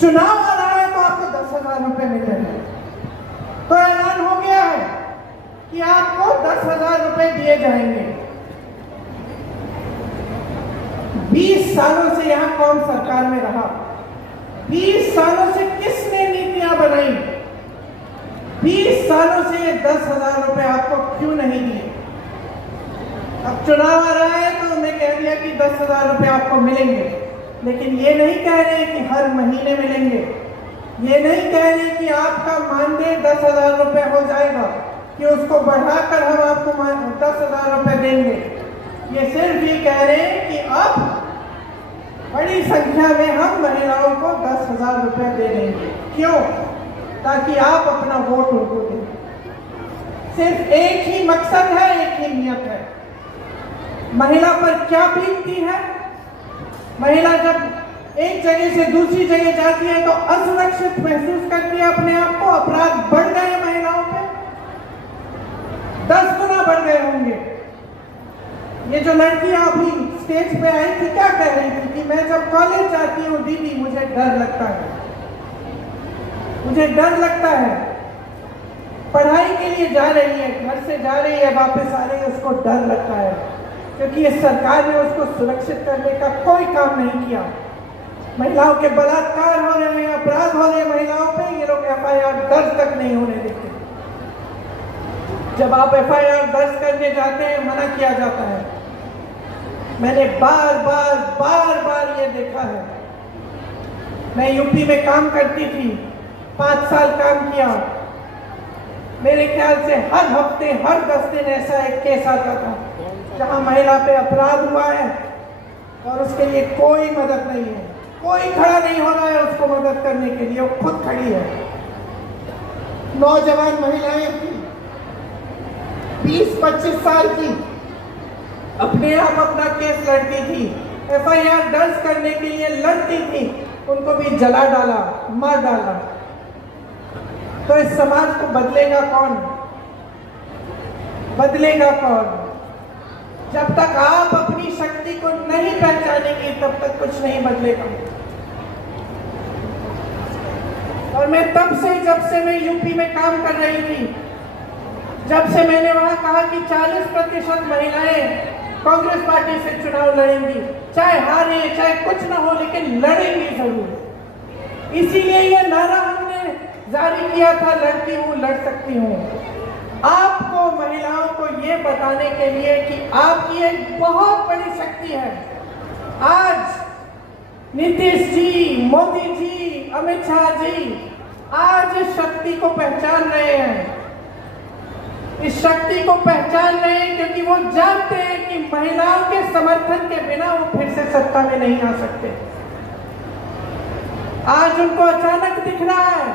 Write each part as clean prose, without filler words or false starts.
चुनाव आ रहा है तो आपको 10,000 रुपए मिलेंगे। तो ऐलान हो गया है कि आपको 10,000 रुपए दिए जाएंगे। 20 सालों से यहां कौन सरकार में रहा? 20 सालों से किसने नीतियां बनाई? 20 सालों से ये 10,000 रुपए आपको क्यों नहीं दिए? अब चुनाव आ रहा है तो उन्हें कह दिया कि 10,000 रुपए आपको मिलेंगे, लेकिन ये नहीं कह रहे कि हर महीने मिलेंगे। ये नहीं कह रहे कि आपका मानदेय 10,000 रुपए हो जाएगा, कि उसको बढ़ाकर हम आपको 10,000 रुपए देंगे। ये सिर्फ ये कह रहे हैं कि अब बड़ी संख्या में हम महिलाओं को 10,000 रुपए दे देंगे। क्यों? ताकि आप अपना वोट उनको दें। सिर्फ एक ही मकसद है, एक ही नियत है। महिला पर क्या बीतती है? महिला जब एक जगह से दूसरी जगह जाती है तो असुरक्षित महसूस करती है अपने आप को। अपराध बढ़ गए महिलाओं पे, 10 गुना बढ़ गए होंगे। ये जो लड़कियां अभी स्टेज पे आई थी, क्या कह रही थी कि मैं जब कॉलेज जाती हूँ दीदी मुझे डर लगता है, मुझे डर लगता है। पढ़ाई के लिए जा रही है, घर से जा रही है, वापस आ रही है, उसको डर लगता है, क्योंकि इस सरकार ने उसको सुरक्षित करने का कोई काम नहीं किया। महिलाओं के बलात्कार हो रहे हैं, अपराध हो रहे हैं महिलाओं पे, ये लोग FIR दर्ज तक नहीं होने देते। जब आप FIR दर्ज करने जाते हैं मना किया जाता है। मैंने बार बार ये देखा है। मैं यूपी में काम करती थी, 5 साल काम किया। मेरे ख्याल से हर हफ्ते, हर 10 दिन ऐसा एक केस आता था जहां महिला पे अपराध हुआ है और उसके लिए कोई मदद नहीं है, कोई खड़ा नहीं हो रहा है उसको मदद करने के लिए, वो खुद खड़ी है। नौजवान महिलाएं थी, 20-25 साल की, अपने आप अपना केस लड़ती थी, FIR दर्ज करने के लिए लड़ती थी, उनको भी जला डाला, मार डाला। तो इस समाज को बदलेगा कौन? बदलेगा कौन? जब तक आप अपनी शक्ति को नहीं पहचानेंगे तब तक कुछ नहीं बदलेगा। और मैं तब से, जब से मैं यूपी में काम कर रही थी, जब से मैंने वहां कहा कि 40% महिलाएं कांग्रेस पार्टी से चुनाव लड़ेंगी, चाहे हारे चाहे कुछ ना हो, लेकिन लड़ेंगी जरूर। इसीलिए ये नारा हमने जारी किया था, लड़ती हूँ लड़ सकती हूँ। आपको, महिलाओं को ये बताने के लिए कि आपकी एक बहुत बड़ी शक्ति है। आज नीतीश जी, मोदी जी, अमित शाह जी आज इस शक्ति को पहचान रहे हैं। इस शक्ति को पहचान रहे हैं क्योंकि वो जानते हैं कि महिलाओं के समर्थन के बिना वो फिर से सत्ता में नहीं आ सकते। आज उनको अचानक दिख रहा है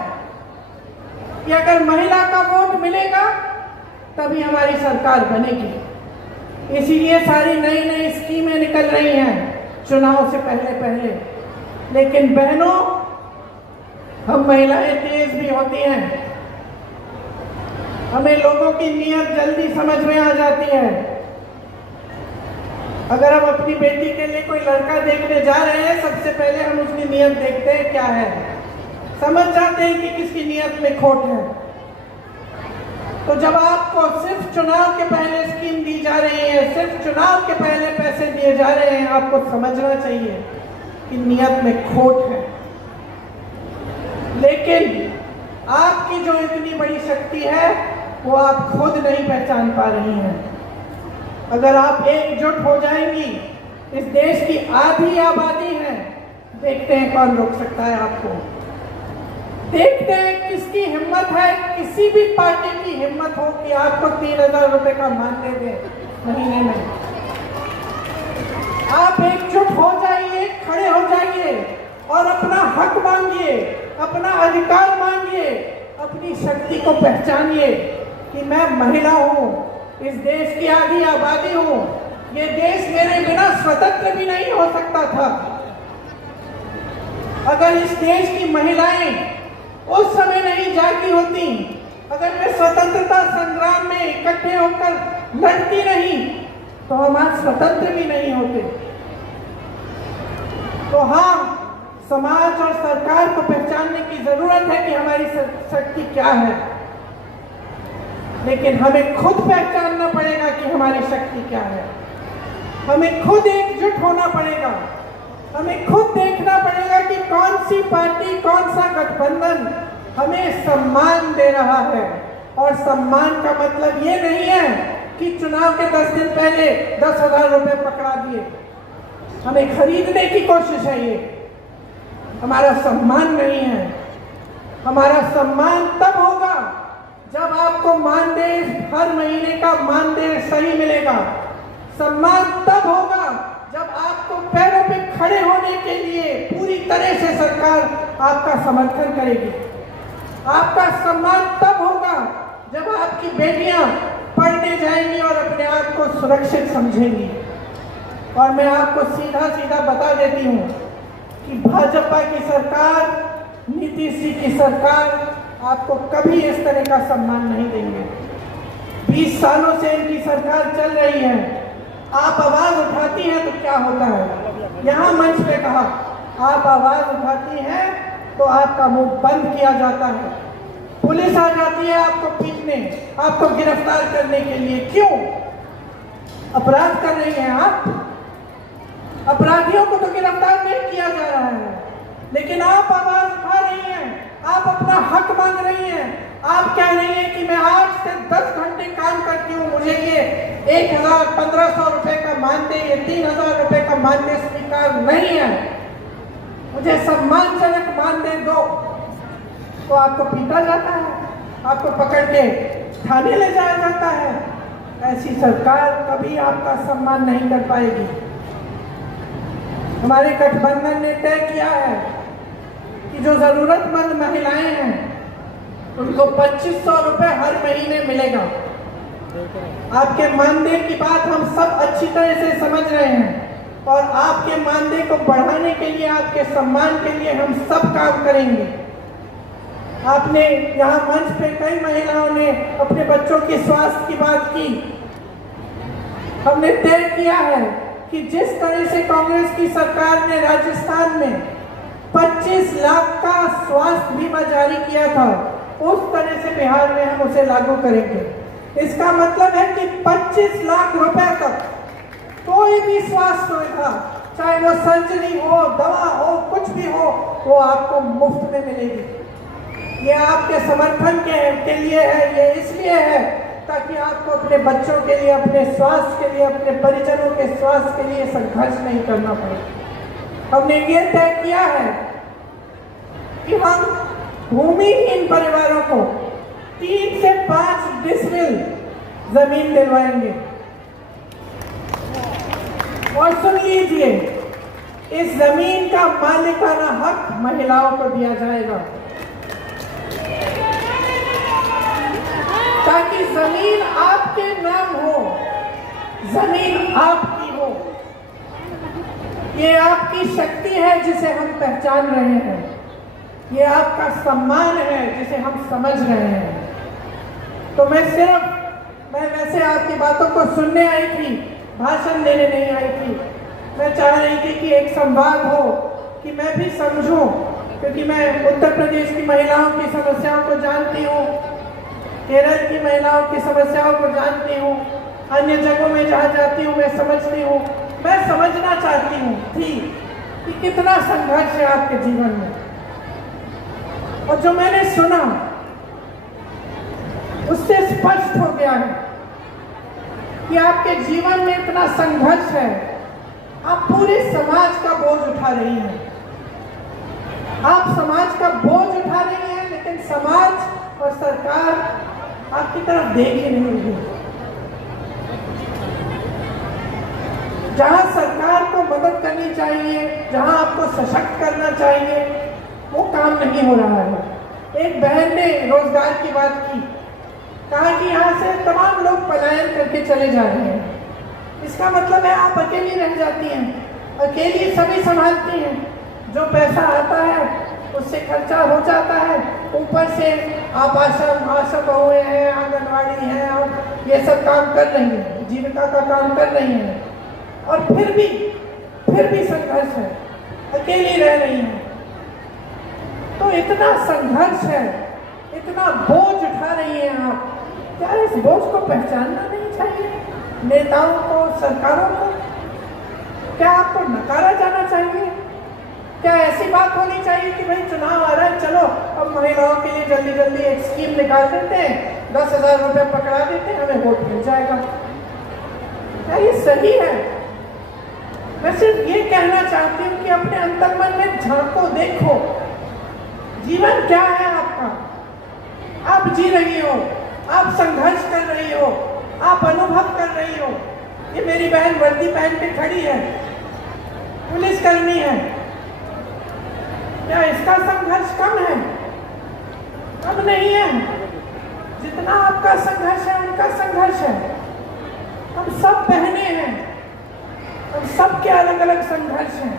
कि अगर महिला का वोट मिलेगा तभी हमारी सरकार बनेगी। इसीलिए सारी नई नई स्कीमें निकल रही हैं चुनाव से पहले। लेकिन बहनों, हम महिलाएं तेज भी होती हैं, हमें लोगों की नीयत जल्दी समझ में आ जाती है। अगर हम अपनी बेटी के लिए कोई लड़का देखने जा रहे हैं, सबसे पहले हम उसकी नीयत देखते हैं क्या है, समझ जाते हैं कि किसकी नीयत में खोट है। तो जब आपको सिर्फ चुनाव के पहले स्कीम दी जा रही है, सिर्फ चुनाव के पहले पैसे दिए जा रहे हैं, आपको समझना चाहिए कि नीयत में खोट है। लेकिन आपकी जो इतनी बड़ी शक्ति है वो आप खुद नहीं पहचान पा रही हैं। अगर आप एकजुट हो जाएंगी, इस देश की आधी आबादी है, देखते हैं कौन रोक सकता है आपको। देखते हैं किसकी हिम्मत है, किसी भी पार्टी की हिम्मत हो कि आपको 3,000 रुपए का मानदेय दे महीने में। आप एकजुट हो जाइए, खड़े हो जाइए और अपना हक मांगिए, अपना अधिकार मांगिए, अपनी शक्ति को पहचानिए कि मैं महिला हूं, इस देश की आधी आबादी हूं, ये देश मेरे बिना स्वतंत्र भी नहीं हो सकता था। अगर इस देश की महिलाएं उस समय नहीं जागी होती, अगर वे स्वतंत्रता संग्राम में इकट्ठे होकर लड़ती नहीं, तो हम आज स्वतंत्र भी नहीं होते। तो हाँ, समाज और सरकार को पहचानने की जरूरत है कि हमारी शक्ति क्या है, लेकिन हमें खुद पहचानना पड़ेगा कि हमारी शक्ति क्या है। हमें खुद एकजुट होना पड़ेगा। हमें खुद देखना पड़ेगा कि कौन सी पार्टी, कौन सा गठबंधन हमें सम्मान दे रहा है। और सम्मान का मतलब ये नहीं है कि चुनाव के 10 दिन पहले 10,000 रुपए पकड़ा दिए, हमें खरीदने की कोशिश है। ये हमारा सम्मान नहीं है। हमारा सम्मान तब होगा जब आपको मानदेय, हर महीने का मानदेय सही मिलेगा। सम्मान तब होगा जब आपको पैरों पे खड़े होने के लिए पूरी तरह से सरकार आपका समर्थन करेगी। आपका सम्मान तब होगा जब आपकी बेटियां पढ़ने जाएंगी और अपने आप को सुरक्षित समझेंगी। और मैं आपको सीधा सीधा बता देती हूँ कि भाजपा की सरकार, नीतीश जी की सरकार आपको कभी इस तरह का सम्मान नहीं देंगे। 20 सालों से इनकी सरकार चल रही है। आप आवाज उठाती हैं तो क्या होता है? यहाँ मंच पे कहा, आप आवाज उठाती हैं तो आपका मुंह बंद किया जाता है। पुलिस आ जाती है आपको पीटने, आपको गिरफ्तार करने के लिए। क्यों? अपराध कर रही हैं आप। अपराधियों को तो गिरफ्तार नहीं किया जा रहा है, लेकिन आप आवाज उठा रही हैं, आप अपना हक मांग रही हैं। आप कह रही हैं कि मैं 8 से 10 घंटे काम करती हूँ, मुझे ये 1,000-1,500 रुपए का मानदेय, 3,000 रुपए का मानदेय स्वीकार नहीं है, मुझे सम्मानजनक मानदेय दो। तो आपको पीटा जाता है, आपको पकड़ के थाने ले जाया जाता है। ऐसी सरकार कभी आपका सम्मान नहीं कर पाएगी। हमारे गठबंधन ने तय किया है कि जो जरूरतमंद महिलाएं हैं उनको 2,500 रुपए हर महीने मिलेगा। आपके मानदेय की बात हम सब अच्छी तरह से समझ रहे हैं और आपके मानदेय को बढ़ाने के लिए, आपके सम्मान के लिए हम सब काम करेंगे। आपने यहाँ मंच पे कई महिलाओं ने अपने बच्चों के स्वास्थ्य की बात की। हमने तय किया है कि जिस तरह से कांग्रेस की सरकार ने राजस्थान में 25 लाख का स्वास्थ्य बीमा जारी किया था, उस तरह से बिहार में हम उसे लागू करेंगे। इसका मतलब है कि 25 लाख रुपए तक कोई भी स्वास्थ्य सुविधा, चाहे वो सर्जरी हो, दवा हो, कुछ भी हो, वो आपको मुफ्त में मिलेगी। ये आपके समर्थन के लिए है, ये इसलिए है ताकि आपको अपने बच्चों के लिए, अपने स्वास्थ्य के लिए, अपने परिजनों के स्वास्थ्य के लिए संघर्ष नहीं करना पड़े। हमने ये तय किया है कि हम भूमिहीन परिवारों को 3 से 5 डिसमिल जमीन दिलवाएंगे। और सुन लीजिए, इस जमीन का मालिकाना हक महिलाओं को दिया जाएगा ताकि जमीन आपके नाम हो, जमीन आपकी हो। ये आपकी शक्ति है जिसे हम पहचान रहे हैं, ये आपका सम्मान है जिसे हम समझ रहे हैं। तो मैं वैसे आपकी बातों को सुनने आई थी, भाषण देने नहीं आई थी। मैं चाह रही थी कि एक संवाद हो, कि मैं भी समझूं, क्योंकि मैं उत्तर प्रदेश की महिलाओं की समस्याओं को जानती हूँ, केरल की महिलाओं की समस्याओं को जानती हूँ, अन्य जगहों में जहाँ जाती हूँ मैं समझती हूँ। मैं समझना चाहती हूँ कि कितना संघर्ष है आपके जीवन में। और जो मैंने सुना उससे स्पष्ट हो गया है कि आपके जीवन में इतना संघर्ष है। आप पूरे समाज का बोझ उठा रही हैं, आप समाज का बोझ उठा रही हैं, लेकिन समाज और सरकार आपकी तरफ देख ही नहीं रही। जहां सरकार को मदद करनी चाहिए, जहां आपको सशक्त करना चाहिए, वो काम नहीं हो रहा है। एक बहन ने रोजगार की बात की, कहा कि यहाँ से तमाम लोग पलायन करके चले जा रहे हैं। इसका मतलब है आप अकेली रह जाती हैं, अकेली सभी संभालती हैं। जो पैसा आता है उससे खर्चा हो जाता है, ऊपर से आप आशा बहुएं हैं, आंगनवाड़ी हैं, और ये सब काम कर रही हैं, जीविका का काम कर रही हैं, और फिर भी संघर्ष है, अकेली रह रही हैं। इतना संघर्ष है, इतना बोझ उठा रही हैं आप, क्या इस बोझ को पहचानना नहीं चाहिए? नेताओं को, सरकारों को क्या आपको नकारा जाना चाहिए? क्या ऐसी बात होनी चाहिए कि भाई चुनाव आ रहा है, चलो अब महिलाओं के लिए जल्दी जल्दी एक स्कीम निकाल देते हैं, 10,000 रुपये पकड़ा देते हैं, हमें वोट मिल जाएगा? क्या ये सही है? मैं सिर्फ ये कहना चाहती हूँ कि अपने अंतर्मन में झांको, देखो जीवन क्या है आपका। आप जी रही हो, आप संघर्ष कर रही हो, आप अनुभव कर रही हो। ये मेरी बहन वर्दी पहन के खड़ी है, पुलिसकर्मी है, क्या इसका संघर्ष कम है? कम नहीं है। जितना आपका संघर्ष है उनका संघर्ष है। हम सब बहनें हैं, हम सबके अलग अलग संघर्ष हैं,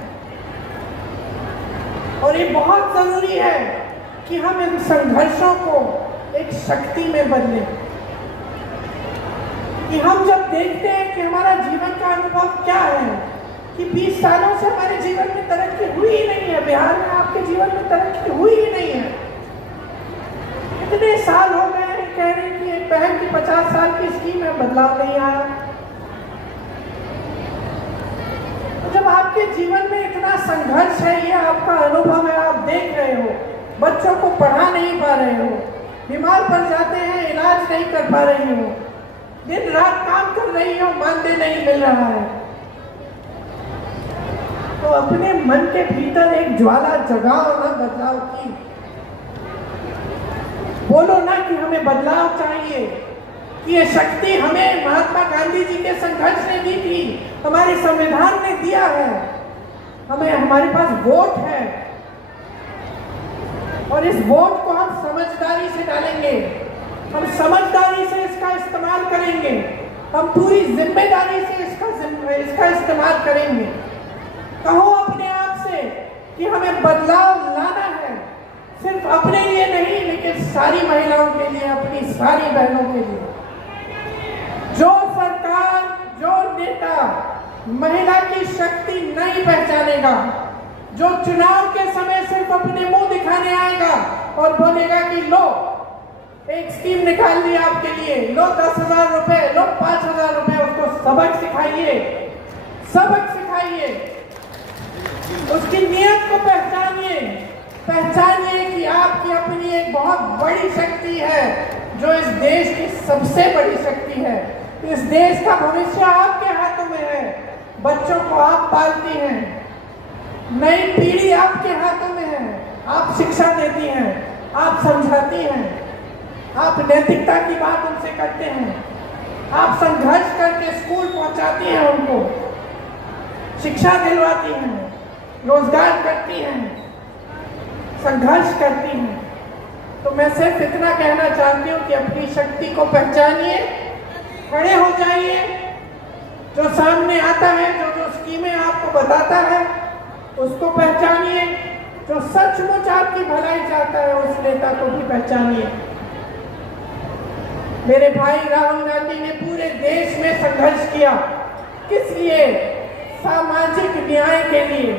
और ये बहुत जरूरी है कि हम इन संघर्षों को एक शक्ति में बदलें। कि हम जब देखते हैं कि हमारा जीवन का अनुभव क्या है, कि 20 सालों से हमारे जीवन में तरक्की हुई ही नहीं है, बिहार में आपके जीवन में तरक्की हुई ही नहीं है, इतने साल हो गए हैं, कह रहे हैं कि एक बहन की 50 साल की स्कीम में बदलाव नहीं आया। तो जब आपके जीवन में इतना संघर्ष है, ये आपका अनुभव है, आप देख रहे हो, बच्चों को पढ़ा नहीं पा रहे हो, बीमार पड़ जाते हैं, इलाज नहीं कर पा रही हो, दिन रात काम कर रही हो, मानदेय नहीं मिल रहा है, तो अपने मन के भीतर एक ज्वाला जगाओ ना बदलाव की। बोलो ना कि हमें बदलाव चाहिए, कि ये शक्ति हमें महात्मा गांधी जी के संघर्ष ने दी थी, हमारे संविधान ने दिया है, हमें, हमारे पास वोट है, और इस वोट को हम समझदारी से डालेंगे, हम समझदारी से इसका इस्तेमाल करेंगे, हम पूरी जिम्मेदारी से इसका इस्तेमाल करेंगे। कहो अपने आप से कि हमें बदलाव लाना है, सिर्फ अपने लिए नहीं, लेकिन सारी महिलाओं के लिए, अपनी सारी बहनों के लिए। जो सरकार, जो नेता महिला की शक्ति नहीं पहचानेगा, जो चुनाव के समय सिर्फ अपने मुंह दिखाने आएगा और बोलेगा कि लो एक स्कीम निकाल ली आपके लिए, लो 10,000 रुपए, लो 5,000 रुपए, उसको सबक सिखाइए, सबक सिखाइए, उसकी नीयत को पहचानिए, पहचानिए कि आपकी अपनी एक बहुत बड़ी शक्ति है, जो इस देश की सबसे बड़ी शक्ति है। इस देश का भविष्य आपके हाथों में है, बच्चों को आप पालती हैं, नई पीढ़ी आपके हाथों में है, आप शिक्षा देती हैं, आप समझाती हैं, आप नैतिकता की बात उनसे करते हैं, आप संघर्ष करके स्कूल पहुंचाती हैं, उनको शिक्षा दिलवाती हैं, रोजगार करती हैं, संघर्ष करती हैं। तो मैं सिर्फ इतना कहना चाहती हूँ कि अपनी शक्ति को पहचानिए, खड़े हो जाइए, जो सामने आता है, जो स्कीमें आपको बताता है, उसको पहचानिए, जो सचमुच आपकी भलाई चाहता है, उस नेता को भी पहचानिए। मेरे भाई राहुल गांधी ने पूरे देश में संघर्ष किया, किस लिए? सामाजिक न्याय के लिए,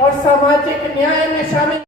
और सामाजिक न्याय में शामिल